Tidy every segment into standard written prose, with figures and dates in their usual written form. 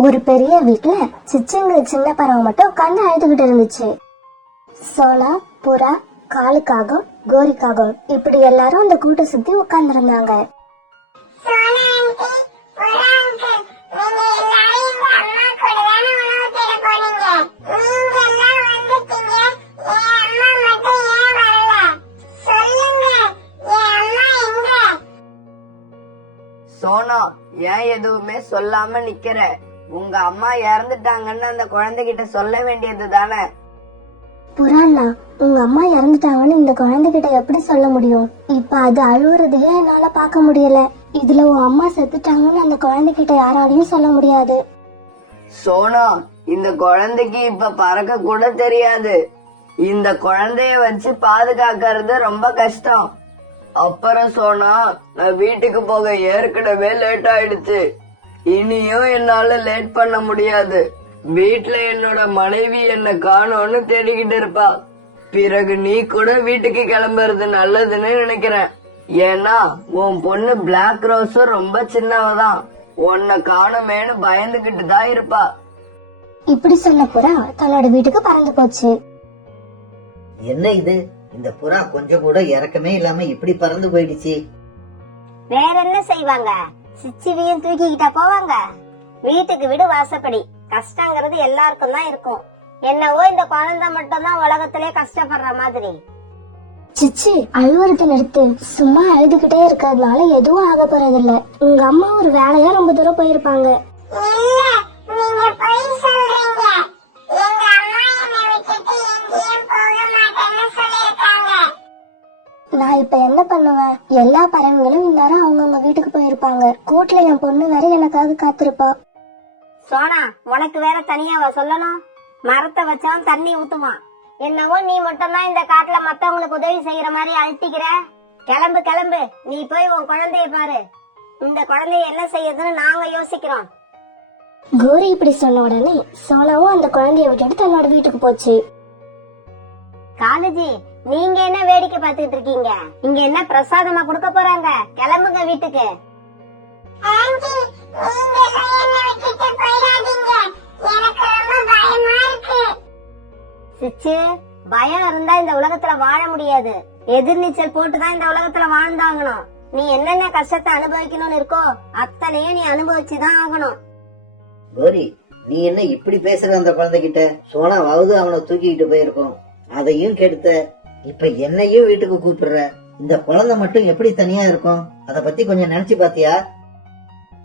ஒரு பெரிய வீட்டுல சிச்சுங்கிற சின்ன பறவை மட்டும் உட்கார்ந்து அழுதுகிட்டு இருந்துச்சு. சோனா, புறா, காலுக்காகம், கோரிக்காகம் இப்படி எல்லாரும் அந்த கூட்ட சுத்தி உட்கார்ந்து இருந்தாங்க. சோனா, ஏன் எதுவுமே சொல்லாம நிக்கிற? உங்க அம்மா இறந்துட்டாங்கன்னு அந்த குழந்தைகிட்ட சொல்ல வேண்டியது தானே? புறாண்ணா, உங்க அம்மா இறந்துட்டாங்கன்னு இந்த குழந்தைகிட்ட எப்படி சொல்ல முடியும்? இப்ப அது அழுவுறதையே என்னால பாக்க முடியல. இதுல உன் அம்மா செத்துட்டாங்கன்னு அந்த குழந்தைகிட்ட யாராலையும் சொல்ல முடியாது. சோனா, இந்த குழந்தைக்கு இப்ப பறக்க கூட தெரியாது. இந்த குழந்தைய வச்சு பாதுகாக்கிறது ரொம்ப கஷ்டம். அப்புறம் சோனா, நான் வீட்டுக்கு போக ஏற்கனவே லேட் ஆயிடுச்சு. இனியும் என்னால லேட் பண்ண முடியாது. வீட்டுல என்னோட மனைவி என்ன காணோன்னு தேடிக்கிட்டு இருப்பா. பிறகு நீ கூட வீட்டுக்கு கிளம்புறது நல்லதுன்னு நினைக்கிறேன். ஏன்னா உன் பொண்ணு பிளாக் ரோஸும் ரொம்ப சின்னவதான். உன்னை காணுமேனு பயந்துகிட்டு தான் இருப்பா. இப்படி சொன்ன புறா தன்னோட வீட்டுக்கு பறந்து போச்சு. என்ன இது? இந்த புறா கொஞ்சம் கூட இறக்கமே இல்லாம இப்படி பறந்து போயிடுச்சு. வேற என்ன செய்வாங்க? சிச்சிவியும் தூக்கிக்கிட்டா போவாங்க? வீட்டுக்கு வீடு வாசப்படி. கஷ்டங்கிறது எல்லாருக்கும் தான் இருக்கும். என்னவோ இந்த குழந்தை மட்டும் தான் உலகத்திலே கஷ்டப்படுற மாதிரி. சிச்சி, அழுவுறத நிறுத்து. சும்மா அழுதுகிட்டே இருக்கிறதுனால எதுவும் ஆக போறது இல்ல. உங்க அம்மா ஒரு வேலையா ரொம்ப தூரம் போயிருப்பாங்க. நான் இப்ப என்ன பண்ணுவேன்? எல்லா பறவைகளும் இந்நேரம் அவங்கவுங்க வீட்டுக்கு போயிருப்பாங்க. கூட்டுல என் பொண்ணு வேற எனக்காக காத்திருப்பா. சோனா, உனக்கு வேற தனியாவா சொல்லணும்? மரத்தை வச்சான் தண்ணி ஊத்துவான். என்னவோ நீ மட்டும் தான் இந்த காட்டுல மத்தவங்களுக்கு உதவி செய்யற மாதிரி அழுத்திக்கிற. கிளம்பு கிளம்பு, நீ போய் உன் குழந்தைய பாரு. இந்த குழந்தைய என்ன செய்யுதுன்னு நாங்க யோசிக்கிறோம். கோரி இப்படி சொன்ன உடனே சோனாவும் அந்த குழந்தைய விட்டுட்டு தன்னோட வீட்டுக்கு போச்சு. காலேஜி, நீங்க என்ன வேடிக்கை பார்த்துட்டு இருக்கீங்க? இங்க என்ன பிரசாதமா கொடுக்க போறாங்க? கிளம்புங்க வீட்டுக்கு. சிச்சு, பயம் இருந்தா இந்த உலகத்துல வாழ முடியாது. எதிர்நீச்சல் போட்டுதான் இந்த உலகத்துல வாழ்ந்தாகணும். நீ என்னென்ன கஷ்டத்தை அனுபவிக்கணும்னு இருக்கோ அத்தனையும் நீ அனுபவிச்சுதான் ஆகணும். கோரி, நீ என்ன இப்படி பேசுற? அந்த குழந்தைகிட்ட சோனாவாவது அவனை தூக்கிட்டு போயிருக்கோம், அதையும் கெடுத்த. இப்ப என்னையும் வீட்டுக்கு கூப்பிடுற. இந்த குழந்தை மட்டும் எப்படி தனியா இருக்கும்? அத பத்தி கொஞ்சம் நினைச்சு பாத்தியா?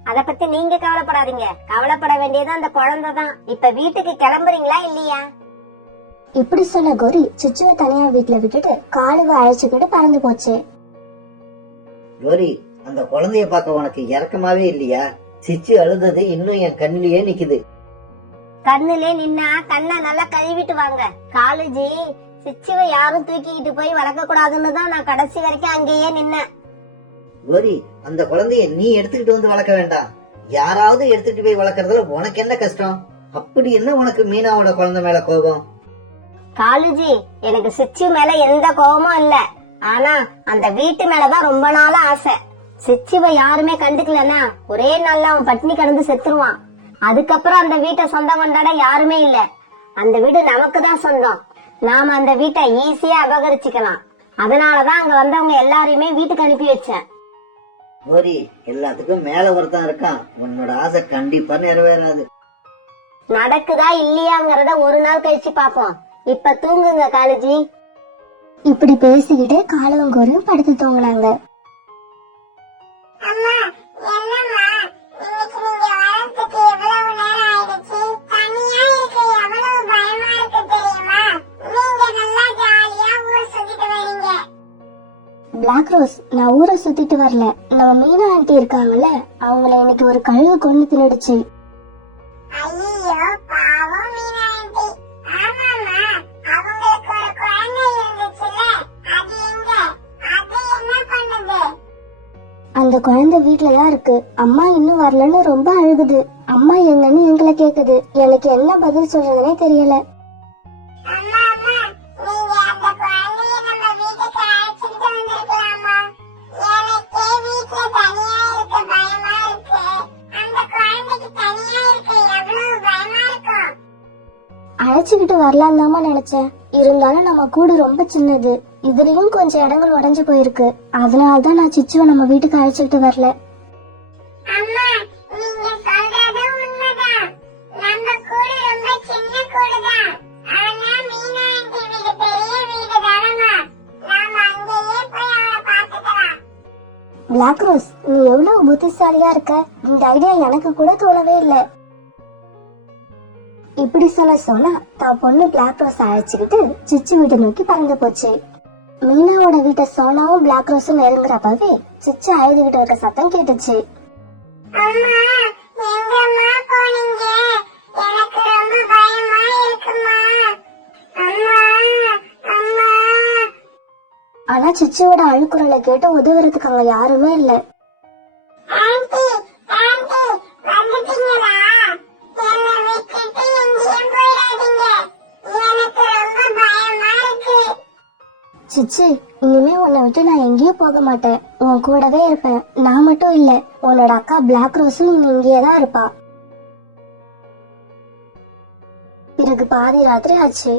அத பத்தி நீங்க கவலைப்படாதீங்க. கவலைப்பட வேண்டியது அந்த குழந்தை தான். இப்ப வீட்டுக்கு கிளம்புறீங்களா இல்லையா? இப்படி சொன்ன கோரி சிச்சுவை தனியா வீட்டுல விட்டுட்டு காலுவை அழைச்சுக்கிட்டு பறந்து போச்சு. கோரி, அந்த குழந்தைய பார்க்க உனக்கு இறக்கமாவே இல்லையா? சிச்சு அழுதது இன்னும் என் கண்ணிலேயே நிக்குது. கண்ணுலே நின்னா கண்ணை நல்லா கழுவிட்டு வாங்க. காலேஜி, சிச்சுவை யாரும் தூக்கிக்கிட்டு போய் வளர்க்க கூடாதுன்னு தான் நான் கடைசி வரைக்கும் அங்கேயே நின்னேன். கோரி, அந்த குழந்தைய நீ எடுத்துக்கிட்டு வந்து வளர்க்க வேண்டாம். யாராவது எடுத்துட்டு போய் வளர்க்கறதுல உனக்கு என்ன கஷ்டம்? அப்படி என்ன உனக்கு மீனாவோட குழந்தை மேல கோபம்? காலேஜி, எனக்கு சிச்சு மேல எந்த கோபமும் இல்ல. ஆனா அந்த வீட்டு மேலதான் ரொம்ப நாளா ஆசை. சிச்சுவை யாருமே கண்டுக்கலன்னா ஒரே நாள்ல அவன் பட்டினி கிடந்து செத்துருவான். அதுக்கப்புறம் அந்த வீட்டை சொந்தம் கொண்டாட யாருமே இல்ல. அந்த வீடு நமக்கு தான் சொந்தம். நாம அந்த வீட்டை ஈஸியா அபகரிச்சுக்கலாம். அதனாலதான் அங்க வந்தவங்க எல்லாரையுமே வீட்டுக்கு அனுப்பி வச்சேன். கோரி, எல்லாத்துக்கும் மேல ஒருத்தன் இருக்கான். உன்னோட ஆசை கண்டிப்பா நிறைவேறாது. நடக்குதா இல்லையாங்கிறத ஒரு நாள் கழிச்சு பாப்போம். இப்ப தூங்குங்க காலேஜி. இப்படி பேசிக்கிட்டே காலுவும் கோரியும் படுத்து தூங்கினாங்க. பிளாக் ரோஸ், நான் ஊரை சுத்திட்டு வரல. நம்ம மீனா ஆண்டி இருக்காங்கல்ல, அவங்கள எனக்கு ஒரு கழுகு கொண்டு தின்னுடுச்சு. அந்த குழந்தை வீட்டுலதான் இருக்கு. அம்மா இன்னும் வரலன்னு ரொம்ப அழுகுது. அம்மா எங்கன்னு எங்களை கேக்குது. எனக்கு என்ன பதில் சொல்றதுனே தெரியல. அழைச்சுக்கிட்டு வரலாம் தாமா நினைச்சேன். இருந்தாலும் நம்ம கூடு ரொம்ப சின்னது, இதுலயும் கொஞ்சம் இடங்கள் உடைஞ்சு போயிருக்கு. அதனாலதான் நான் சிச்சுவை நம்ம வீட்டுக்கு அழைச்சுக்கிட்டு வரல. அம்மா, நீங்க சொல்றது உண்மைதான். நம்ம கூடு ரொம்ப சின்ன கூடுதான். ஆனா மீனா ஆண்டி வீடு பெரிய வீடு தானம்மா. நாம அங்கேயே போய் அவளை பார்த்துக்கலாம். பிளாக் ரோஸ், நீ எவ்வளவு புத்திசாலியா இருக்க. இந்த ஐடியா எனக்கு கூட தோணவே இல்ல. இப்படி சொல்ல சோனா தான் பொண்ணு பிளாக் ரோஸ் அழைச்சுக்கிட்டு சிச்சு வீட்டை நோக்கி பறந்து போச்சு. மீனாவோட வீட்டை சோனாவும் பிளாக் ரோஸும் நெருங்குறப்பவே சிச்சு அழுதுகிட்டு இருக்க சத்தம் கேட்டுச்சு. அம்மா, எங்கம்மா போனீங்க? எனக்கு ரொம்ப பயமா இருக்குமா. அம்மா, அம்மா. ஆனா சிச்சுவோட அழுக்குறலை கேட்டு உதவுறதுக்கு அங்க யாருமே இல்ல. ஆண்டி, ஆண்டி, வந்துட்டீங்களா? என்னை விட்டுட்டு எங்கேயும் போயிடாதீங்க. எனக்கு ரொம்ப பயமா இருக்கு. சிச்சு, இனிமே உன்னை விட்டு நான் எங்கேயும் போக மாட்டேன். உன் கூடவே இருப்பேன். நான் மட்டும் இல்ல, உன்னோட அக்கா பிளாக் ரோஸும் இனி இங்கேயேதான் இருப்பா. பிறகு பாதி ராத்திரி ஆச்சு.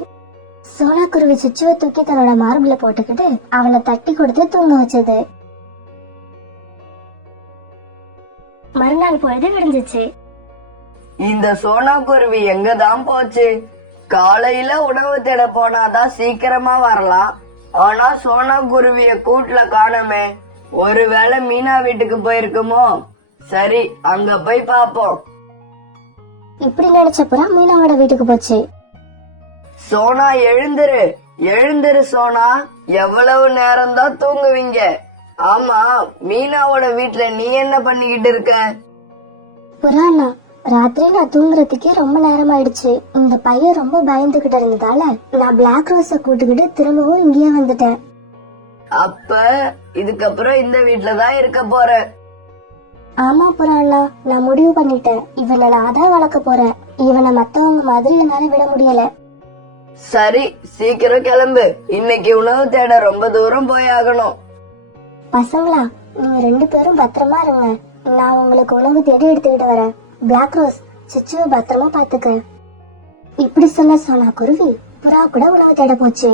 சோனா குருவி சிச்சுவை தூக்கி தன்னோட மார்பிள போட்டுக்கிட்டு அவனை தட்டி கொடுத்து தூங்க வச்சது. மறுநாள் பொழுது விடிஞ்சிச்சு. இந்த சோனா குருவி எங்கதான் போச்சு? காலையில உணவு தேட போனாதான் சீக்கிரமா வரலாம். ஆனா சோனா குருவிய கூட்டுல காணோமே. ஒருவேளை மீனா வீட்டுக்கு போயிருக்குமோ? சரி, அங்க போய் பாப்போம். இப்படி நினைச்சப்புறம் மீனாவோட வீட்டுக்கு போச்சு. சோனா, எழுந்திரு, எழுந்திரு சோனா. எவ்வளவு நேரம் தான் தூங்குவீங்க? ஆமா, மீனாவோட வீட்டுல நீ என்ன பண்ணிக்கிட்டு இருக்க? புறாண்ணா, ராத்திரி நான் தூங்குறதுக்கே ரொம்ப நேரம் ஆயிடுச்சு. இந்த பையன் ரொம்ப பயந்துகிட்டு இருந்ததால நான் பிளாக் ரோஸ கூட்டுக்கிட்டு திரும்பவும் இங்கேயே வந்துட்டேன். அப்ப இதுக்கப்புறம் இந்த வீட்டுலதான் இருக்க போற? ஆமா புறாண்ணா, நான் முடிவு பண்ணிட்டேன். இவனை நான் தான் வளர்க்க போறேன். இவனை மத்தவங்க மாதிரி என்னால விட முடியல. சரி, சீக்கிரம் கிளம்பு. இன்னைக்கு உணவு தேட ரொம்ப தூரம் போயாகணும். பசங்களா, நீங்க 2 பேரும் பத்திரமா இருங்க. நான் உங்களுக்கு உணவு தேடி எடுத்துக்கிட்டு வரேன். பிளாக் ரோஸ், சிச்சுவை பத்திரமா பாத்துக்க. இப்படி சொல்ல சோனா குருவி புறா கூட உணவு தேட போச்சு.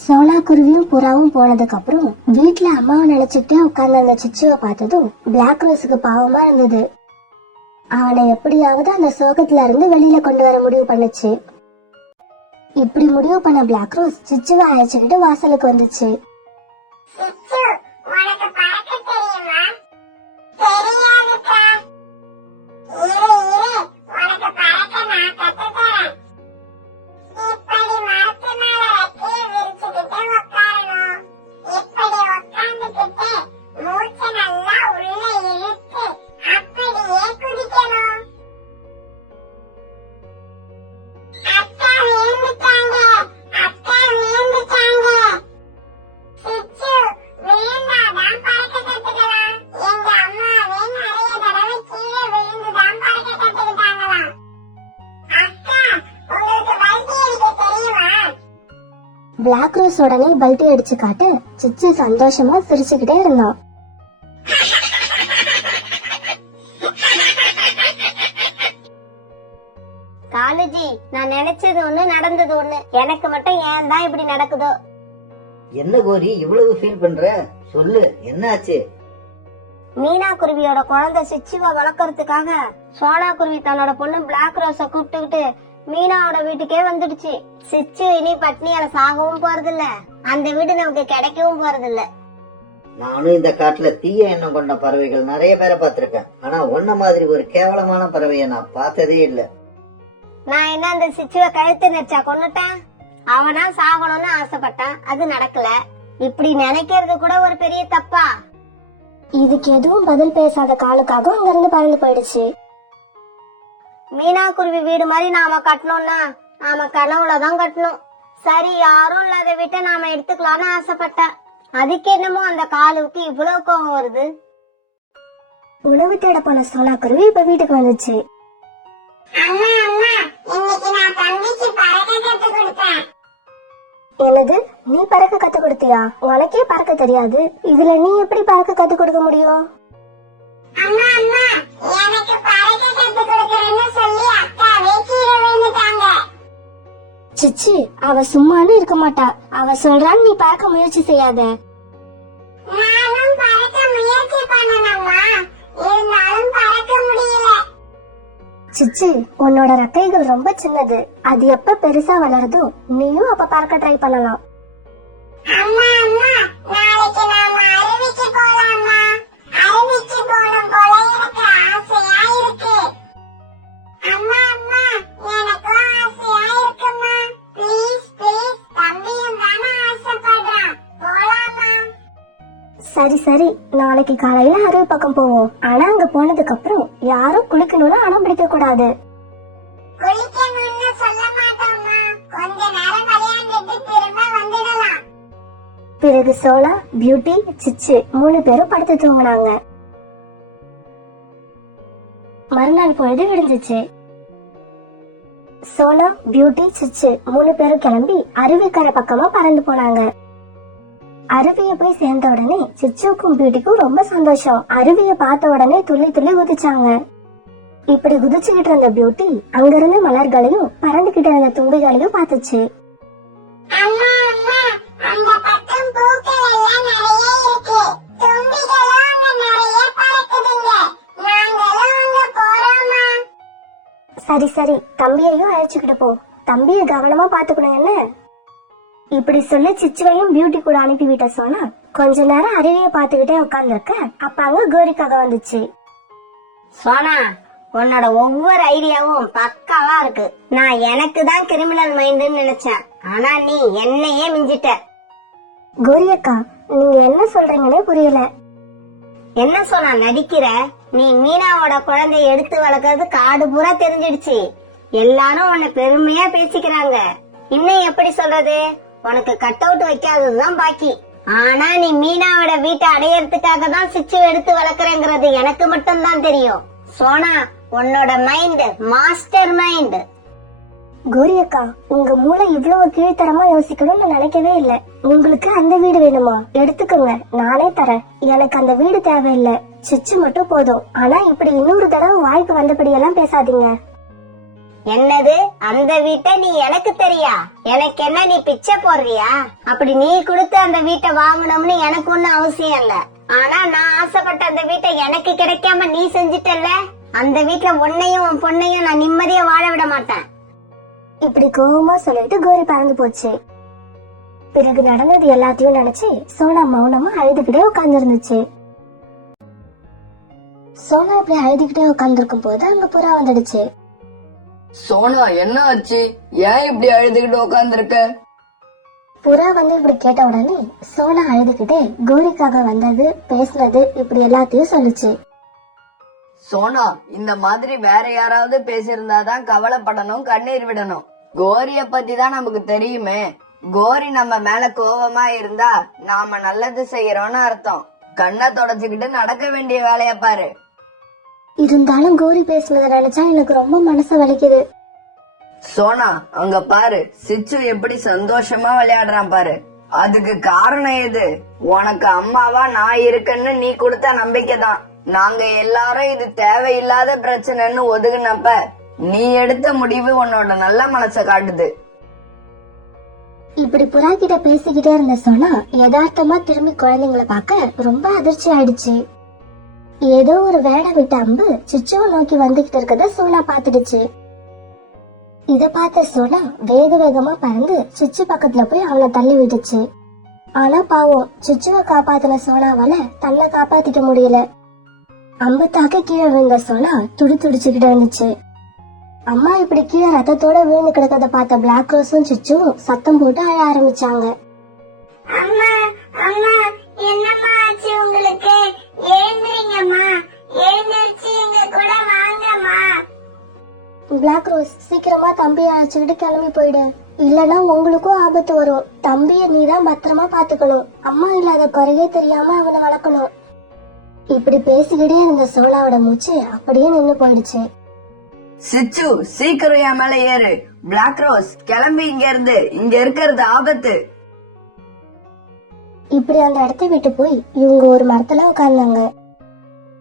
சோனா குருவியும் புறாவும் போனதுக்கு அப்புறம் வீட்டுல அம்மாவை நினைச்சுக்கிட்டே உட்கார்ந்து அந்த சிச்சுவை பார்த்ததும் பிளாக் ரோஸுக்கு பாவமா இருந்தது. அவனை எப்படியாவது அந்த சோகத்துல இருந்து வெளியில கொண்டு வர முடிவு பண்ணுச்சு. இப்படி முடிவு பண்ண பிளாக் ரோஸ் சிச்சுவை அழைச்சுக்கிட்டு வாசலுக்கு வந்துச்சு. சிச்சு, உனக்கு பறக்க தெரியுமா? தெரியாதுக்கா. இரு, உனக்கு பறக்க நான் கத்துத்தரேன். இப்படி மரத்து மேல ரெக்கைய விரிச்சுக்கிட்டு உட்காரணும். இப்படி உட்கார்ந்துக்கிட்டு மூச்சை நல்லா உள்ள இழுத்து அப்படியே குதிக்கணும். அக்கா விழுந்துட்டாங்க, அக்கா விழுந்துட்டாங்க. சிச்சு, விழுந்தாதான் பறக்க கத்துக்கலாம். எங்க அம்மாவே நிறைய தடவை கீழே விழுந்துதான் பறக்க கத்துக்கிட்டாங்களாம். அக்கா, உங்களுக்கு பல்டி அடிக்க தெரியுமா? பிளாக் ரோஸ் உடனே பல்ட்டி அடிச்சு காட்ட சிச்சு சந்தோஷமா சிரிச்சுக்கிட்டே இருந்தான். காலுஜி, நான் நினைச்சது ஒண்ணு, நடந்தது ஒண்ணு. எனக்கு மட்டும் ஏன் தான் இப்படி நடக்குதோ? என்ன கோரி இவ்வளவு ஃபீல் பண்ற? சொல்லு, என்ன ஆச்சு? மீனா குருவியோட குழந்தை சிச்சுவை வளர்க்கறதுக்காக சோனா குருவி தன்னோட பொண்ணு பிளாக் ரோஸ கூப்பிட்டுக்கிட்டு மீனாவோட வீட்டுக்கே வந்துடுச்சு. சிச்சு இனி பட்னியால சாகவும் போறதில்ல, அந்த வீடு நமக்கு கிடைக்கவும் போறதில்ல. நானும் இந்த காட்டுல தீய எண்ணம் கொண்ட பறவைகள் நிறைய பேரை பார்த்திருக்கேன். ஆனா உன்ன மாதிரி ஒரு கேவலமான பறவையை நான் பார்த்ததே இல்ல. நான் என்ன அந்த சிச்சுவை கழுத்து நெரிச்சா கொன்னுட்டேன்? அவனா சாகணும்னு ஆசைப்பட்டான், அது நடக்கல. இப்படி நினைக்கிறது கூட ஒரு பெரிய தப்பா? இதுக்கு எதுவும் பதில் பேசாத காலுக்காக அங்க இருந்து பறந்து போயிடுச்சு. மீனா குருவி வீடு மாதிரி நாம கட்டணும்னா நாம கனவுலதான் கட்டணும். சரி, யாரும் இல்லாத வீட்டை நாம எடுத்துக்கலாம்னு ஆசைப்பட்டேன். அதுக்கு என்னமோ அந்த காலுக்கு இவ்வளவு கோவம் வருது. உணவு தேட போன சோனா குருவி இப்ப வீட்டுக்கு வந்துச்சு. அம்மா, அம்மா, இன்னைக்கு நான் தம்பிக்கு பறக்க கத்து கொடுத்தேன். என்னது, நீ பறக்க கத்து கொடுத்தியா? உனக்கே பறக்க தெரியாது, இதுல நீ எப்படி பறக்க கத்து கொடுக்க முடியும்? அம்மா, அம்மா, எனக்கு பறக்க கத்து கொடுக்கறேன்னு சொல்லி அக்காவே கீழே விழுந்துட்டாங்க. சிச்சு, அவ சும்மானு இருக்க மாட்டா. அவ சொல்றான்னு நீ பறக்க முயற்சி செய்யாத. நானும் பறக்க முயற்சி பண்ணனம்மா, இருந்தாலும் பறக்க முடியல. சிச்சு, உன்னோட ரெக்கைகள் ரொம்ப சின்னது. அது எப்ப பெருசா வளருதோ நீயும் அப்ப பறக்க ட்ரை பண்ணலாம். அம்மா அம்மா, நாளைக்கு நாம அருவிக்கு போலாமா? அருவிக்கு போகணும் போல எனக்கு ஆசையா இருக்கு. அம்மா அம்மா, எனக்கும் ஆசையா இருக்குமா? ப்ளீஸ் ப்ளீஸ், தம்பியும் தானே ஆசைப்படுறான், போலாமா? சரி சரி, நாளைக்கு காலையில அருவி பக்கம் போவோம். ஆனா அங்க போனதுக்கு அப்புறம் யாரும் குளிக்கணும்னு அடம் பிடிக்க கூடாது. குளிக்கணும்னு சொல்ல மாட்டோம்மா, கொஞ்ச நேரம் விளையாண்டுட்டு திரும்ப வந்துடலாம். பிறகு சோனா, பியூட்டி, சிச்சு 3 பேரும் படுத்து தூங்கினாங்க. மறுநாள் பொழுது விடிஞ்சிச்சு. சோனா, பியூட்டி, சிச்சு 3 பேரும் கிளம்பி அருவிக்கரை பக்கமா பறந்து போனாங்க. அருவிய போய் சேர்ந்த உடனே சிச்சுக்கும் பியூட்டிக்கும் ரொம்ப சந்தோஷம். அருவிய பார்த்த உடனே துள்ளி துள்ளி குதிச்சாங்க. இப்படி குதிச்சுக்கிட்டு இருந்த பியூட்டி அங்கிருந்து மலர்களையும் பறந்துகிட்டு இருந்த தும்பிகளையும் பார்த்துச்சு. அம்மா அம்மா, அந்த பக்கம் பூக்கள் எல்லாம் நிறைய இருக்கு. தும்பிகளும் அங்க நிறைய பறக்குதுங்க. நாங்களும் அங்க போறோமா? சரி சரி, தம்பியையும் அழைச்சுக்கிட்டு போ. தம்பிய கவனமா பாத்துக்கணும் என்ன. இப்படி சொல்லி சிச்சுவையும் பியூட்டி கூட அனுப்பிவிட்ட சோனா கொஞ்ச நேரம் அருவியை பாத்துக்கிட்டே உட்கார்ந்துருக்க. அப்ப அங்க கோரிக்காக வந்துச்சு. சோனா, உன்னோட ஒவ்வொரு ஐடியாவும் பக்காவா இருக்கு. நான் எனக்கு தான் கிரிமினல் மைண்டுன்னு நினைச்சேன், ஆனா நீ என்னையே மிஞ்சிட்ட. கோரியக்கா, நீங்க என்ன சொல்றீங்கன்னே புரியல. என்ன சோனா நடிக்கிற? நீ மீனாவோட குழந்தைய எடுத்து வளர்க்கறது காடு பூரா தெரிஞ்சிடுச்சு. எல்லாரும் உன்னை பெருமையா பேசிக்கிறாங்க. இன்னும் எப்படி சொல்றது, உனக்கு கட் அவுட் வைக்காததுதான் பாக்கி. ஆனா நீ மீனாவோட வீட்டை அடையறதுக்காக தான் சிச்சு எடுத்து வளர்க்கறேங்கிறது எனக்கு மட்டும் தான் தெரியும். சோனா, உன்னோட மைண்ட் மாஸ்டர் மைண்ட். கோரியக்கா, உங்க மூளை இவ்வளவு கீழ்த்தரமா யோசிக்கணும்னு நான் நினைக்கவே இல்ல. உங்களுக்கு அந்த வீடு வேணுமா? எடுத்துக்கோங்க, நானே தரேன். எனக்கு அந்த வீடு தேவையில்லை, சிச்சு மட்டும் போதும். ஆனா இப்படி இன்னொரு தடவை வாய்க்கு வந்தபடியெல்லாம் பேசாதீங்க. என்னது, அந்த வீட்டை நீ எனக்கு தெரியா? எனக்கு என்ன, நீ பிச்சை போடுறியா? அப்படி நீ கொடுத்த அந்த வீட்டை வாங்கணும்னு எனக்கு ஒண்ணும் அவசியம் இல்ல. ஆனா நான் ஆசைப்பட்ட அந்த வீட்டை எனக்கு கிடைக்காம நீ செஞ்சிட்டல்ல, அந்த வீட்டுல உன்னையும் உன் பொண்ணையும் நான் நிம்மதியா வாழ விட மாட்டேன். இப்படி கோவமா சொல்லிட்டு கோரி பறந்து போச்சு. பிறகு நடந்தது எல்லாத்தையும் நினைச்சு சோனா மௌனமா அழுதுகிட்டே உட்கார்ந்து இருந்துச்சு. சோனா இப்படி அழுதுகிட்டே உட்கார்ந்துருக்கும் போது அங்க புறா வந்துடுச்சு. சோனா, என்ன ஆச்சு? ஏன் இப்படி அழுதுகிட்டு உட்கார்ந்துருக்க? புறா வந்து இப்படி கேட்ட உடனே சோனா அழுதுகிட்டே கோரிக்காக வந்தது, பேசுனது இப்படி எல்லாத்தையும் சொல்லுச்சு. சோனா, இந்த மாதிரி வேற யாராவது பேசியிருந்தாதான் கவலைப்படணும், கண்ணீர் விடணும். கோரிய பத்தி தான் நமக்கு தெரியுமே. கோரி நம்ம மேல கோவமா இருந்தா நாம நல்லது செய்யறோம்னு அர்த்தம். கண்ணை தொடச்சுக்கிட்டு நடக்க வேண்டிய வேலைய பாரு. இருந்தாலும் கோரி பேசுனதை நினைச்சா எனக்கு ரொம்ப மனசு வலிக்குது. சோனா, அங்க பாரு, சிச்சு எப்படி சந்தோஷமா விளையாடுறான் பாரு. அதுக்கு காரணம் எது? உனக்கு அம்மாவா நான் இருக்கேன்னு நீ கொடுத்த நம்பிக்கை தான். நாங்க எல்லாரும் இது தேவையில்லாத பிரச்சனைன்னு ஒதுக்குனப்ப நீ எடுத்த முடிவு உன்னோட நல்ல மனச காட்டுது. இப்படி புறா கிட்ட பேசிக்கிட்டே இருந்த சோனா யதார்த்தமா திரும்பி குழந்தைங்களை பார்க்க ரொம்ப அதிர்ச்சி ஆயிடுச்சு. ஏதோ ஒரு வேடம் விட்ட அம்பு சிச்சுவை நோக்கி வந்துகிட்டு இருக்கத சோனா பாத்துடுச்சு. இத பார்த்த சோனா வேக வேகமா பறந்து சிச்சு பக்கத்துல போய் அவனை தள்ளி விட்டுச்சு. ஆனா பாவம், சிச்சுவை காப்பாத்தின சோனாவால தன்னை காப்பாத்திக்க முடியல. அம்பு தாக்க கீழே விழுந்த சோனா துடி துடிச்சுக்கிட்டு இருந்துச்சு. அம்மா இப்படி கீழே ரத்தத்தோட விழுந்து கிடக்கத பார்த்த பிளாக் ரோஸும் சிச்சுவும் சத்தம் போட்டு அழ ஆரம்பிச்சாங்க. அம்மா அம்மா, என்னம்மா ஆச்சு உங்களுக்கு? எழுந்திரிங்கம்மா, எழுந்திருச்சு எங்க கூட வாங்கம்மா. பிளாக் ரோஸ், சீக்கிரமா தம்பியை அழைச்சுக்கிட்டு கிளம்பி போயிடு, இல்லனா உங்களுக்கும் ஆபத்து வரும். தம்பிய நீதான் பத்திரமா பாத்துக்கணும். அம்மா இல்லாத குறையே தெரியாம அவனை வளர்க்கணும். இப்படி பேசிக்கிட்டே இருந்த சோனாவோட மூச்சு அப்படியே நின்னு போயிடுச்சு. சிச்சு, சீக்கிரம் என் மேல ஏறு. பிளாக் ரோஸ், கிளம்பி இங்க இருந்து. இங்க இருக்கிறது ஆபத்து. இப்படி அந்த இடத்தை விட்டு போய் இவங்க ஒரு மரத்துல உட்கார்ந்தாங்க.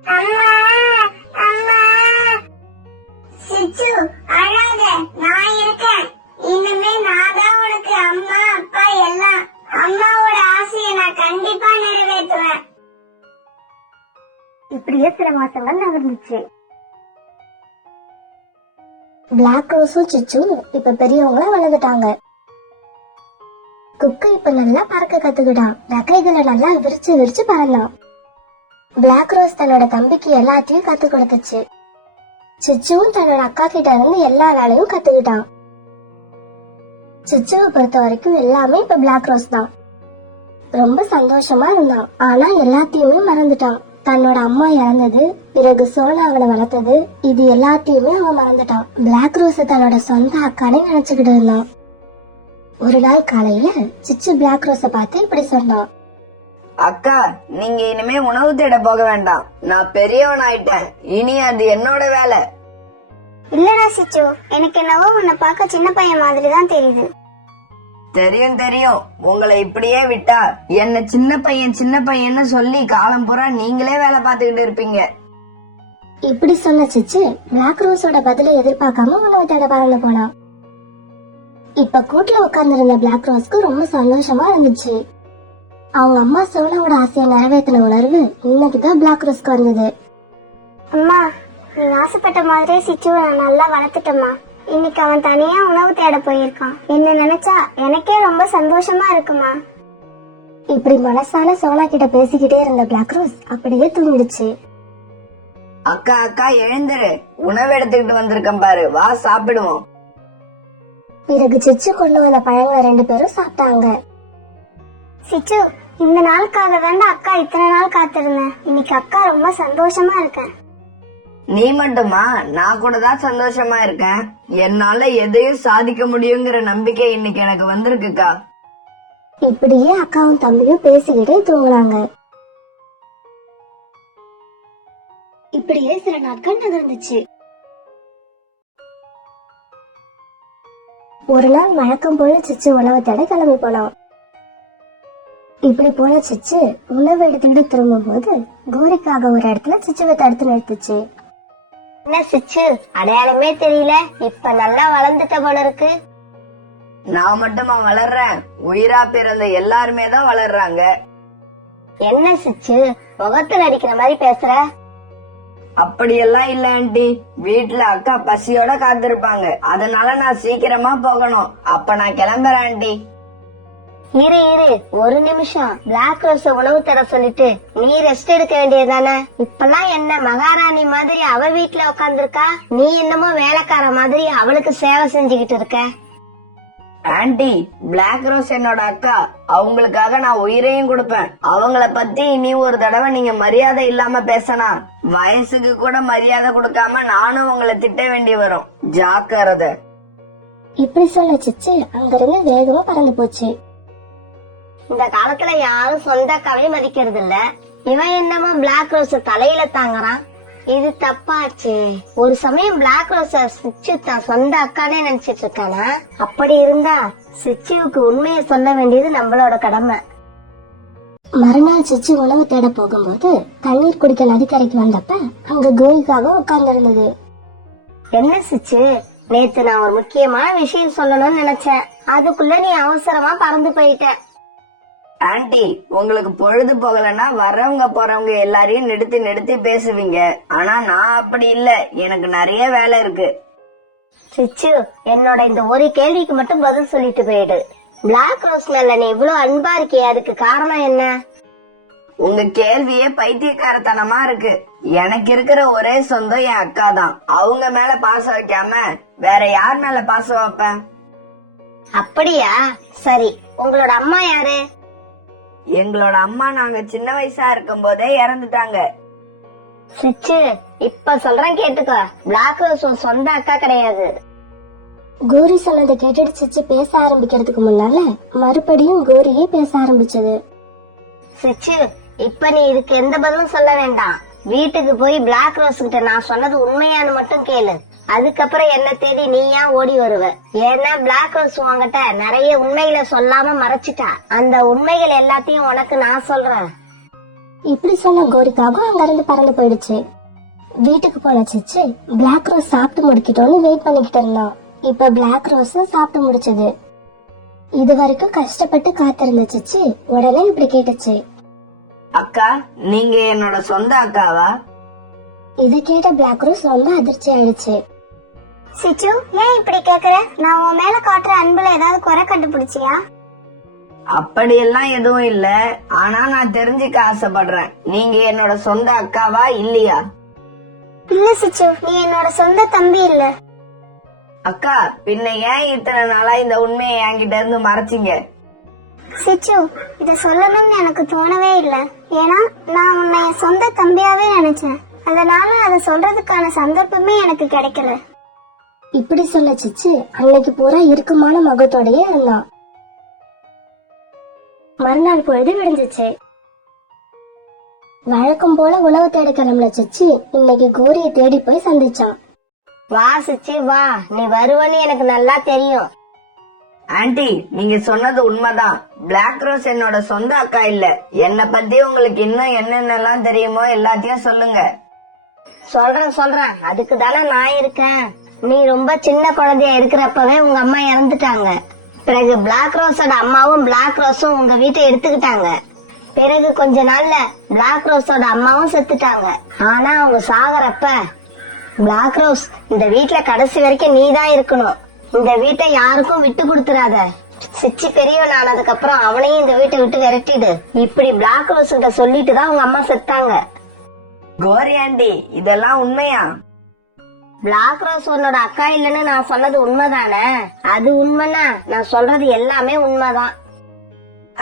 அம்மா அம்மா, சிச்சு அழாத, நான் இருக்கேன். இனிமே நான் ஆரம்பிச்சிருச்சு. பிளாக் ரோஸும் சிச்சும் இப்ப பெரியவங்களா வளர்ந்துட்டாங்க. குக்கு இப்ப நல்லா பறக்க கத்துக்கிட்டான். ரெக்கைகளை நல்லா விரிச்சு விரிச்சு பறந்தான். பிளாக் ரோஸ் தன்னோட தம்பிக்கு எல்லாத்தையும் கத்து கொடுத்துச்சு. சிச்சுவும் தன்னோட அக்கா கிட்ட இருந்து எல்லா வேலையும் கத்துக்கிட்டான். சிச்சுவை பொறுத்த வரைக்கும் எல்லாமே இப்ப பிளாக் ரோஸ் தான். ரொம்ப சந்தோஷமா இருந்தான். ஆனா எல்லாத்தையுமே மறந்துட்டான். தன்னோட அம்மா இறந்தது, பிறகு சோனா அவனை வளர்த்தது, இது எல்லாத்தையுமே அவன் மறந்துட்டான். பிளாக் ரோஸ் தன்னோட சொந்த அக்கானே நினைச்சுக்கிட்டு இருந்தான். ஒரு நாள் காலையில சிச்சு பிளாக் ரோஸ பார்த்து இப்படி சொன்னான். அக்கா, நீங்க இனிமே உணவு தேட போக வேண்டாம். நான் பெரியவன் ஆயிட்டேன். இனி அது என்னோட வேலை. இல்லடா சிச்சு, எனக்கு என்னவோ உன்னை பார்க்க சின்ன பையன் மாதிரி தான் தெரியுது. தெரியும் தெரியும். உங்களை இப்படியே விட்டா என்ன சின்ன பையன்னு சொல்லி காலம் பூரா நீங்களே வேலை பார்த்துக்கிட்டு இருப்பீங்க. இப்படி சொன்ன சிச்சு பிளாக் ரோஸோட பதிலை எதிர்பார்க்காம உணவு தேட பறந்து போனான். இப்ப கூட்டுல உட்கார்ந்திருந்த பிளாக் ரோஸ்க்கு ரொம்ப சந்தோஷமா இருந்துச்சு. அவங்க அம்மா சோனாவோட ஆசையை நிறைவேற்றின உணர்வு இன்னைக்குதான் பிளாக் ரோஸ்க்கு வந்தது. அம்மா, நீங்க ஆசைப்பட்ட மாதிரியே சிச்சுவை நான் நல்லா வளர்த்துட்டேம்மா. இன்னைக்கு அவன் தனியா உணவு தேட போயிருக்கான். என்ன நினைச்சா எனக்கே ரொம்ப சந்தோஷமா இருக்குமா. இப்படி மனசால சோனா கிட்ட பேசிக்கிட்டே இருந்த பிளாக் ரோஸ் அப்படியே தூங்கிடுச்சு. அக்கா அக்கா எழுந்துரு, உணவு எடுத்துக்கிட்டு வந்திருக்கேன் பாரு, வா சாப்பிடுவோம். பிறகு சிச்சு கொண்டு வந்த பழங்களை 2 பேரும் சாப்பிட்டாங்க. சிச்சு, இந்த நாளுக்காக தாண்டா அக்கா இத்தனை நாள் காத்திருந்தேன். இன்னைக்கு அக்கா ரொம்ப சந்தோஷமா இருக்கேன். நீ மட்டுமா? நான் கூட தான் சந்தோஷமா இருக்கேன். என்னால எதையும் சாதிக்க முடியுங்கிற நம்பிக்கை இன்னைக்கு எனக்கு வந்திருக்குக்கா. இப்படியே அக்காவும் தம்பியும் பேசிக்கிட்டே தூங்குனாங்க. இப்படியே சில நாட்கள் நகர்ந்துச்சு. ஒரு நாள் வழக்கம் போல சிச்சு உணவு தேட கிளம்பி போனான். இப்படி போன சிச்சு உணவு எடுத்துக்கிட்டு திரும்பும் போது கோரிக்காக ஒரு இடத்துல சிச்சுவை தடுத்து நிறுத்துச்சு. என்ன சிச்சு, அடையாளமே தெரியல. இப்ப நல்லா வளர்ந்துட்ட போல இருக்கு. நான் மட்டுமா வளர்றேன்? உயிரா பிறந்த எல்லாருமே தான் வளர்றாங்க. என்ன சிச்சு, முகத்துல அடிக்கிற மாதிரி பேசுற? அப்படியெல்லாம் இல்ல ஆண்டி. வீட்டுல அக்கா பசியோட காத்திருப்பாங்க. அதனால நான் சீக்கிரமா போகணும். அப்ப நான் கிளம்புறேன் ஆண்டி. இரு ஒரு நிமிஷம். பிளாக் ரோஸ் உணவு தர சொல்லிட்டு நீ ரெஸ்ட் எடுக்க வேண்டியதானே? இப்பெல்லாம் என்ன மகாராணி மாதிரி அவ வீட்டுல உட்காந்துருக்கா, நீ என்னமோ வேலைக்கார மாதிரி அவளுக்கு சேவை செஞ்சுக்கிட்டு இருக்க. ஆண்டி, பிளாக் ரோஸ் என்னோட அக்கா. அவங்களுக்காக நான் உயிரையும் கொடுப்பேன். அவங்கள பத்தி இனி ஒரு தடவை நீங்க மரியாதை இல்லாம பேசினா வயசுக்கு கூட மரியாதை கொடுக்காம நானும் உங்களை திட்ட வேண்டி வரும். ஜாக்கிரதை. இப்படி சொல்ல சிச்சு அங்கிருந்து வேகமா பறந்து போச்சு. இந்த காலத்துல யாரும் சொந்த கவை மதிக்கிறது இல்ல. இவன் என்னமோ பிளாக் ரோஸ் தலையில தாங்குறான். இது தப்பாச்சு. ஒரு சமயம் பிளாக் ரோஸ் சிச்சு தான் சொந்த அக்கானே நினைச்சிட்டு இருக்கானா? அப்படி இருந்தா சிச்சுவுக்கு உண்மையை சொல்ல வேண்டியது நம்மளோட கடமை. மறுநாள் சிச்சு உணவு தேட போகும்போது தண்ணீர் குடிக்க நதிக்கரைக்கு வந்தப்ப அங்க கோரிக்காக உட்கார்ந்து இருந்தது. என்ன சிச்சு, நேத்து நான் ஒரு முக்கியமான விஷயம் சொல்லணும்னு நினைச்சேன். அதுக்குள்ள நீ அவசரமா பறந்து போயிட்ட. ஆண்டி, உங்களுக்கு பொழுது போகலன்னா வர்றவங்க போறவங்க எல்லாரையும் நிறுத்தி பேசுவீங்க. ஆனா நான் அப்படி இல்ல. எனக்கு நிறைய வேலை இருக்கு. சிச்சு, என்னோட இந்த ஒரு கேள்விக்கு மட்டும் பதில் சொல்லிட்டு போயிடு. பிளாக் ரோஸ் மேல நீ இவ்வளவு அன்பா இருக்கியே, அதுக்கு காரணம் என்ன? உங்க கேள்வியே பைத்தியக்காரத்தனமா இருக்கு. எனக்கு இருக்கிற ஒரே சொந்தம் என் அக்கா தான். அவங்க மேல பாசம் வைக்காம வேற யார் மேல பாசம் வைப்பேன்? அப்படியா? சரி, உங்களோட அம்மா யாரு? எங்களோட அம்மா நாங்க சின்ன வயசா இருக்கும் போதே இறந்துட்டாங்க. சிச்சு, இப்ப சொல்றேன் கேட்டுக்கோ. பிளாக் ரோஸ் உன் சொந்த அக்கா கிடையாது. கோரி சொன்னதை கேட்டுட்டு சிச்சு பேச ஆரம்பிக்கிறதுக்கு முன்னால மறுபடியும் கோரியே பேச ஆரம்பிச்சது. சிச்சு, இப்ப நீ இதுக்கு எந்த பதிலும் சொல்ல வேண்டாம். வீட்டுக்கு போய் பிளாக் ரோஸ் கிட்ட நான் சொன்னது உண்மையானு மட்டும் கேளு. அதுக்கப்புறம் என்ன தேடி நீ ஏன் ஓடி வருவ? ஏன்னா பிளாக் ரோஸ் உன்கிட்ட நிறைய உண்மைகளை சொல்லாம மறைச்சிட்டா. அந்த உண்மைகள் எல்லாத்தையும் உனக்கு நான் சொல்றேன். இப்படி சொன்ன கோரிக்காகவும் அங்கிருந்து பறந்து போயிடுச்சு. வீட்டுக்கு போன சிச்சு பிளாக் ரோஸ் சாப்பிட்டு முடிக்கிட்டோன்னு வெயிட் பண்ணிக்கிட்டு இருந்தான். இப்ப பிளாக் ரோஸ் சாப்பிட்டு முடிச்சது. இது வரைக்கும் கஷ்டப்பட்டு காத்திருந்த சிச்சு உடனே இப்படி கேட்டுச்சு. அக்கா, நீங்க என்னோட சொந்த அக்காவா? இதை கேட்ட பிளாக் ரோஸ் ரொம்ப அதிர்ச்சி ஆயிடுச்சு. சிச்சு, ஏன் இப்படி கேக்குற? நான் உன் மேல காட்டுற அன்புல ஏதாவது குறை கண்டுபிடிச்சியா? அப்படியெல்லாம் எதுவும் இல்ல. ஆனா நான் தெரிஞ்சுக்க ஆசைப்படுறேன், நீங்க என்னோட சொந்த அக்காவா இல்லையா? இல்ல சிச்சு, நீ என்னோட சொந்த தம்பி இல்ல. அக்கா, பின்ன ஏன் இத்தனை நாளா இந்த உண்மையை என்கிட்ட இருந்து மறைச்சிங்க? சிச்சு, இத சொல்லணும்னு எனக்கு தோணவே இல்ல. ஏன்னா நான் உன்னை என் சொந்த தம்பியாவே நினைச்சேன். அதனால அதை சொல்றதுக்கான சந்தர்ப்பமே எனக்கு கிடைக்கல. இப்படி சொல்ல சிச்சு அன்னைக்கு பூரா இறுக்கமான முகத்தோடயே இருந்தான். மறுநாள் பொழுது விடிஞ்சிச்சு. வழக்கம் போல உணவு தேட கிளம்புன சிச்சு இன்னைக்கு கோரியை தேடி போய் சந்திச்சான். வா சிச்சு வா, நீ வருவன்னு எனக்கு நல்லா தெரியும். ஆன்ட்டி, நீங்க சொன்னது உண்மைதான். பிளாக் ரோஸ் என்னோட சொந்த அக்கா இல்ல. என்னை பத்தி உங்களுக்கு இன்னும் என்னென்னலாம் தெரியுமோ எல்லாத்தையும் சொல்லுங்க. சொல்றேன், அதுக்கு தானே நான் இருக்கேன். நீ ரொம்ப சின்ன குழந்தையா இருக்கிறப்பவே உங்க அம்மா இறந்துட்டாங்க. பிறகு பிளாக் ரோஸோட அம்மாவும் பிளாக் ரோஸும் உங்க வீட்டை எடுத்துக்கிட்டாங்க. பிறகு கொஞ்ச நாள்ல பிளாக் ரோஸோட அம்மாவும் செத்துட்டாங்க. ஆனா அவங்க சாகறப்ப, பிளாக் ரோஸ், இந்த வீட்டுல கடைசி வரைக்கும் நீ தான் இருக்கணும். இந்த வீட்டை யாருக்கும் விட்டு கொடுத்துறாத. சிச்சு பெரியவன் ஆனதுக்கு அப்புறம் அவனையும் இந்த வீட்டை விட்டு விரட்டிடு. இப்படி பிளாக் ரோஸ் கிட்ட சொல்லிட்டு தான் உங்க அம்மா செத்தாங்க. கோரி ஆண்டி, இதெல்லாம் உண்மையா? பிளாக் ரோஸ் உன்னோட அக்கா இல்லன்னு நான் சொன்னது உண்மைதானே? அது உண்மைன்னா நான் சொல்றது எல்லாமே உண்மைதான்.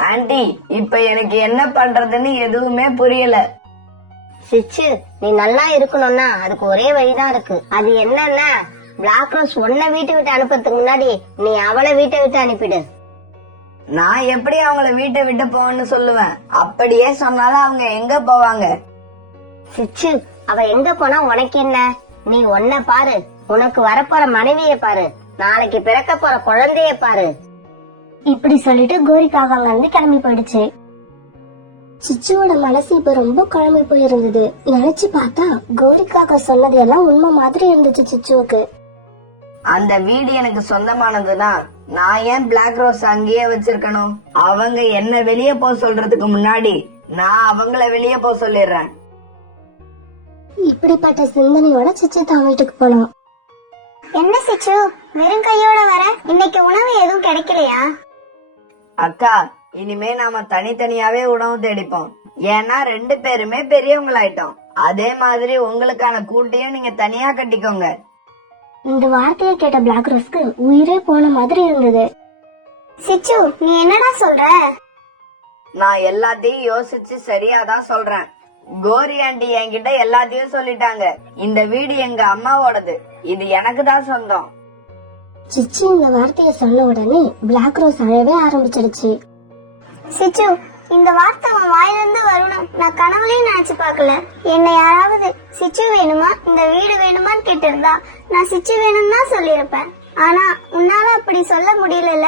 ஆண்டி, இப்ப எனக்கு என்ன பண்றதுன்னு எதுவுமே புரியல. சிச்சு, நீ நல்லா இருக்கணும்னா அதுக்கு ஒரே வழிதான் இருக்கு. அது என்னன்னா, பிளாக் ரோஸ் உன்னை வீட்டை விட்டு அனுப்புறதுக்கு முன்னாடி நீ அவளை வீட்டை விட்டு அனுப்பிடு. நான் எப்படி அவங்கள வீட்டை விட்டு போவேன்னு சொல்லுவேன்? அப்படியே சொன்னாலும் அவங்க எங்க போவாங்க? சிச்சு, அவ எங்க போனா உனக்கு என்ன? நீ உன்னை பாரு, உனக்கு வரப்போற மனைவிய பாரு, நாளைக்கு பிறக்க போற குழந்தைய பாரு. இப்படி சொல்லிட்டு கோரிக்காக அங்க இருந்து கிளம்பி போயிடுச்சு. சிச்சுவோட மனசு இப்ப ரொம்ப குழம்பி போயிருந்தது. நினைச்சு பார்த்தா கோரிக்காக சொன்னது எல்லாம் உண்மை மாதிரி இருந்துச்சு சிச்சுவுக்கு. அந்த வீடு எனக்கு சொந்தமானதுன்னா நான் ஏன் பிளாக் ரோஸ் அங்கேயே வச்சிருக்கணும்? அவங்க என்ன வெளியே போக சொல்றதுக்கு முன்னாடி நான் அவங்கள வெளியே போக சொல்லிடுறேன். இப்படிப்பட்ட சிந்தனையோட சிச்சு தான் வீட்டுக்கு போனான். என்ன சிச்சு, வெறும் கையோட வர? இன்னைக்கு உணவு எதுவும் கிடைக்கலையா? அக்கா, இனிமே நாம தனித்தனியாவே உணவு தேடிப்போம். ஏன்னா 2 பேருமே பெரியவங்களாயிட்டோம். அதே மாதிரி உங்களுக்கான கூட்டையும் நீங்க தனியா கட்டிக்கோங்க. இந்த வார்த்தையை கேட்ட பிளாக் ரோஸ்க்கு உயிரே போன மாதிரி இருந்தது. சிச்சு, நீ என்னடா சொல்ற? நான் எல்லாத்தையும் யோசிச்சு சரியாதான் சொல்றேன். கோரி ஆண்டி என்கிட்ட எல்லாத்தையும் சொல்லிட்டாங்க. இந்த வீடு எங்க அம்மாவோடது, இது எனக்கு தான் சொந்தம். சிச்சு இந்த வார்த்தையை சொன்ன உடனே பிளாக் ரோஸ் அழவே ஆரம்பிச்சிடுச்சு. சிச்சு, இந்த வார்த்தை அவன் வாயிலிருந்து வரணும் நான் கனவுலயும் நினைச்சு பார்க்கல. என்னை யாராவது சிச்சு வேணுமா, இந்த வீடு வேணுமான்னு கேட்டிருந்தா நான் சிச்சு வேணும்னு தான் சொல்லியிருப்பேன். ஆனா உன்னால அப்படி சொல்ல முடியல.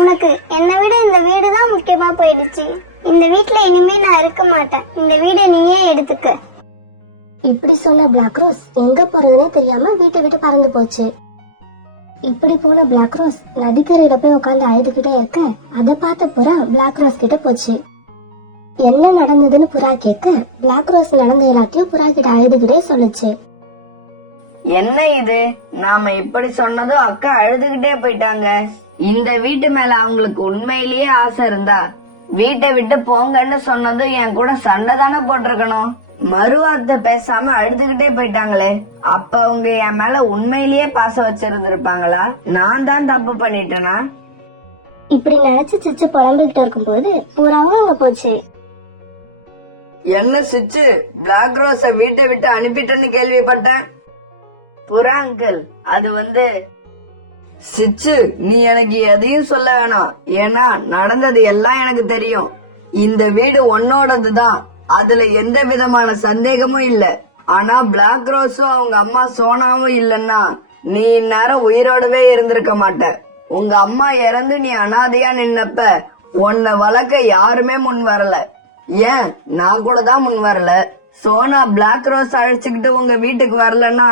உனக்கு என்னை விட இந்த வீடு தான் முக்கியமா போயிடுச்சு. இந்த வீட்டுல இனிமே நான் இருக்க மாட்டேன். இந்த வீடை நீயே எடுத்துக்க. இப்படி சொன்ன பிளாக் ரோஸ் எங்க போறதுன்னே தெரியாம வீட்டை விட்டு பறந்து போச்சு. இப்படி போன பிளாக் ரோஸ் நதிக்கரையில போய் உட்காந்து அழுதுகிட்டே இருக்க, அதை பார்த்த புறா பிளாக் ரோஸ் கிட்ட போச்சு. என்ன நடந்ததுன்னு புறா கேட்க, பிளாக் ரோஸ் நடந்த எல்லாத்தையும் புறா கிட்ட அழுதுகிட்டே சொல்லுச்சு. என்ன இது, நாம இப்படி சொன்னதும் அக்கா அழுதுகிட்டே போயிட்டாங்க. இந்த வீட்டு மேல அவங்களுக்கு உண்மையிலேயே ஆசை இருந்தா வீட்டை விட்டு போங்கன்னு சொன்னதும் என் கூட சண்டை தானே போட்டிருக்கணும். மறுவார்த்தை பேசாம அழுதுகிட்டே போயிட்டாங்களே, அப்ப அவங்க என் மேல உண்மையிலேயே பாசம் வச்சிருந்திருப்பாங்களா? நான் தான் தப்பு பண்ணிட்டேனா? இப்படி நினைச்சு சிச்சு புலம்பிக்கிட்டு இருக்கும் போது புறாவும் அங்க போச்சு. என்ன சிச்சு, பிளாக் ரோஸ வீட்டை விட்டு அனுப்பிட்டேன்னு கேள்விப்பட்டேன். புறா அங்கிள், அது சிச்சு, நீ எனக்கு எதையும் சொல்ல வேணாம். ஏன்னா நடந்தது எல்லாம் எனக்கு தெரியும். இந்த வீடு உன்னோடதுதான், அதுல எந்த விதமான சந்தேகமும் இல்ல. ஆனா பிளாக் ரோஸும் அவங்க அம்மா சோனாவும் இல்லன்னா நீ இந்நேரம் உயிரோடவே இருந்திருக்க மாட்ட. உங்க அம்மா இறந்து நீ அனாதையா நின்னப்ப உன்னை வளர்க்க யாருமே முன் வரல. ஏன், நான் கூட தான் முன் வரல. சோனா பிளாக் ரோஸ் அழைச்சுக்கிட்டு உங்க வீட்டுக்கு வரலன்னா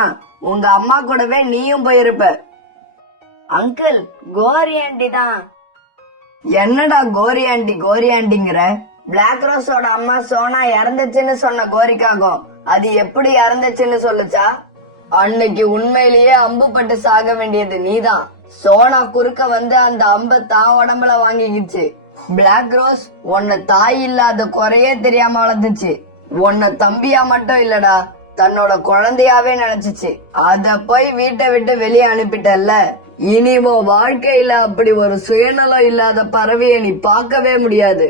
உங்க அம்மா கூடவே நீயும் போயிருப்ப. அங்கிள், கோரி ஆண்டி தான். என்னடா கோரி ஆண்டிங்கிற? பிளாக் ரோஸோட அம்மா சோனா இறந்துச்சுன்னு சொன்ன கோரிக்காகும் அது எப்படி இறந்துச்சுன்னு சொல்லுச்சா? அன்னைக்கு உண்மையிலேயே அம்பு பட்டு சாக வேண்டியது நீதான். சோனா குறுக்க வந்து அந்த அம்பை தான் உடம்புல வாங்கிக்கிச்சு. பிளாக் ரோஸ் உன்னை தாய் இல்லாத குறையே தெரியாம வளர்ந்துச்சு. உன்னை தம்பியா மட்டும் இல்லடா, தன்னோட குழந்தையாவே நினைச்சுச்சு. அத போய் வீட்டை விட்டு வெளியே அனுப்பிட்டல்ல. இனி உன் வாழ்க்கையில அப்படி ஒரு சுயநலம் இல்லாத பறவையை நீ பார்க்கவே முடியாது.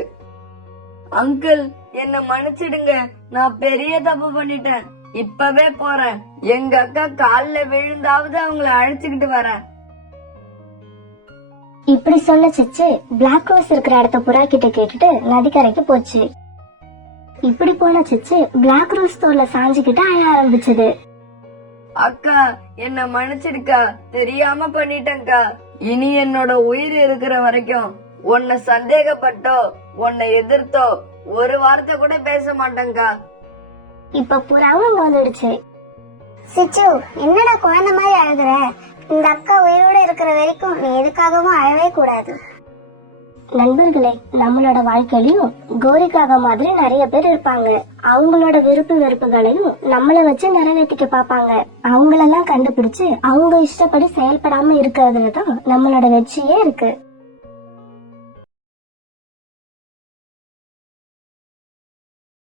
அங்கிள், என்ன மன்னிச்சிடுங்க, நான் பெரிய தப்பு பண்ணிட்டேன். இப்பவே போறேன். எங்க அக்கா கால்ல விழுந்தாவது அவங்கள அழைச்சுக்கிட்டு வரேன். இப்படி சொன்ன சிச்சு பிளாக் ரோஸ் இருக்கிற இடத்த புறா கிட்ட கேட்டுட்டு நதிக்கரைக்கு போச்சு. இப்படி போன சிச்சு பிளாக் ரோஸ் தோல்ல சாஞ்சுக்கிட்டு அழ ஆரம்பிச்சது. அக்கா, என்ன மன்னிச்சிடுக்கா, தெரியாம பண்ணிட்டேன்க்கா. இனி என்னோட உயிர் இருக்கிற வரைக்கும் உன்னை சந்தேகப்பட்டோ உன்னை எதிர்த்தோ ஒரு வார்த்தை கூட பேச மாட்டேங்க்கா. இப்ப புறாவும் அங்க வந்துடுச்சு. சிச்சு, என்னடா குழந்தை மாதிரி அழுகுற? இந்த அக்கா உயிரோட இருக்கிற வரைக்கும் நீ எதுக்காகவும் அழவே கூடாது. நண்பர்களே, நம்மளோட வாழ்க்கையிலயும் கோரிக்காக மாதிரி நிறைய பேர் இருப்பாங்க. அவங்களோட விருப்பு வெறுப்புகளையும் நம்மள வச்சு நிறைவேற்றிக்க பாப்பாங்க. அவங்களெல்லாம் கண்டுபிடிச்சு அவங்க இஷ்டப்படி செயல்படாம இருக்கிறதுலதான் நம்மளோட வெற்றியே இருக்கு.